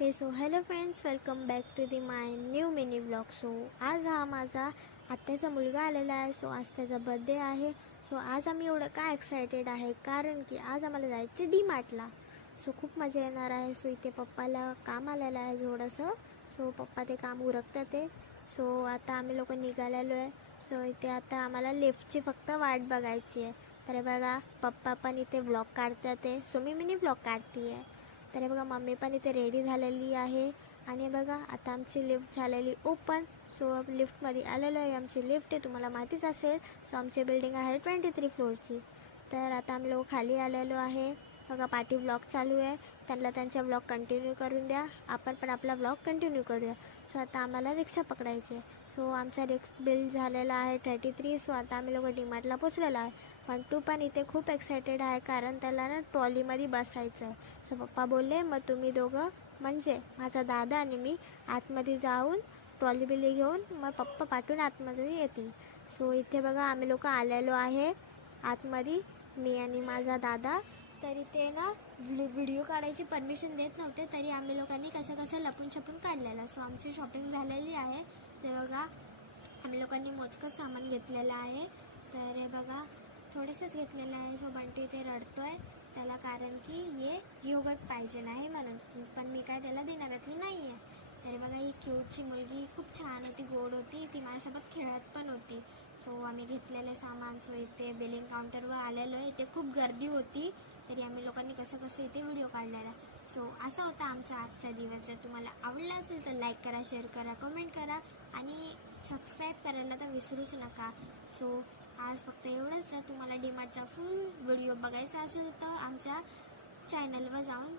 Hello friends, welcome back to the my new mini blog. आज हा माझा आत्याचा मुलगा आलेला आहे. आज त्याचा बर्थडे आहे. आज आम्ही एवढं का एक्सायटेड आहे कारण की आज आम्हाला जायचे डी मार्टला. खूप मजा येणार आहे. इथे पप्पाला काम आलेलं आहे थोडंसं. पप्पा ते काम उरकतात ते. आता आम्ही लोक निघालेलो आहे. इथे आता आम्हाला लिफ्टची फक्त वाट बघायची आहे. तर बघा, पप्पा पण इथे ब्लॉग काढतात ते. मी मिनी ब्लॉग काढते आहे. तर बघा, मम्मी पण इथे रेडी झालेली आहे. आणि बघा, आता आमची लिफ्ट झालेली ओपन. लिफ्टमध्ये आलेलो आहे. आमची लिफ्ट आहे, तुम्हाला माहितीच असेल. आमची बिल्डिंग आहे 23 फ्लोअरची. तर आता आम्ही लोक खाली आलेलो आहे. बघा, पाठी ब्लॉग चालू आहे. त्यांना त्यांचा ब्लॉग कंटिन्यू करून द्या. आपण पण आपला ब्लॉग कंटिन्यू करूया. आता आम्हाला रिक्षा पकडायची आहे. आमचा बिल झालेला आहे 33. आता आम्ही लोक डी मार्टला पोचलेलो आहे. पण तू पण इथे खूप एक्सायटेड आहे कारण त्याला ना ट्रॉलीमध्ये बसायचं आहे. पप्पा बोलले, मग तुम्ही दोघं म्हणजे माझा दादा आणि मी आतमध्ये जाऊन ट्रॉली बिली घेऊन मग पप्पा पाठवून आतमध्ये येतील. इथे बघा, आम्ही लोक आलेलो आहे आतमध्ये, मी आणि माझा दादा. तर इथे ना व्हिडिओ काढायची परमिशन देत नव्हते, तरी आम्ही लोकांनी कसं लपून छपून काढलेलं. आमची शॉपिंग झालेली आहे. ते बघा, आम्ही लोकांनी मोजकंच सामान घेतलेलं आहे. तर हे बघा, थोडंसंच घेतलेलं आहे. बंटी इथे रडतोय त्याला कारण की ये योगर्ट पाहिजे नाही म्हणून. पण मी काय त्याला देणारातली नाही आहे. तर बघा, ही क्यूटची मुलगी खूप छान होती, गोड होती. ती माझ्यासोबत खेळत पण होती. आम्ही घेतलेलं सामान. इथे बिलिंग काउंटरवर आलेलो आहे. इथे खूप गर्दी होती, तरी आम्ही लोकांनी कसं इथे व्हिडिओ काढलेला. असा होता आमचा आजचा दिवस. जर तुम्हाला आवडला असेल तर लाईक करा, शेअर करा, कमेंट करा आणि सबस्क्राईब करायला तर विसरूच नका. आज फक्त एवढंच. जर तुम्हाला डी मार्टचा फुल व्हिडिओ बघायचा असेल तर आमच्या चॅनलवर जाऊन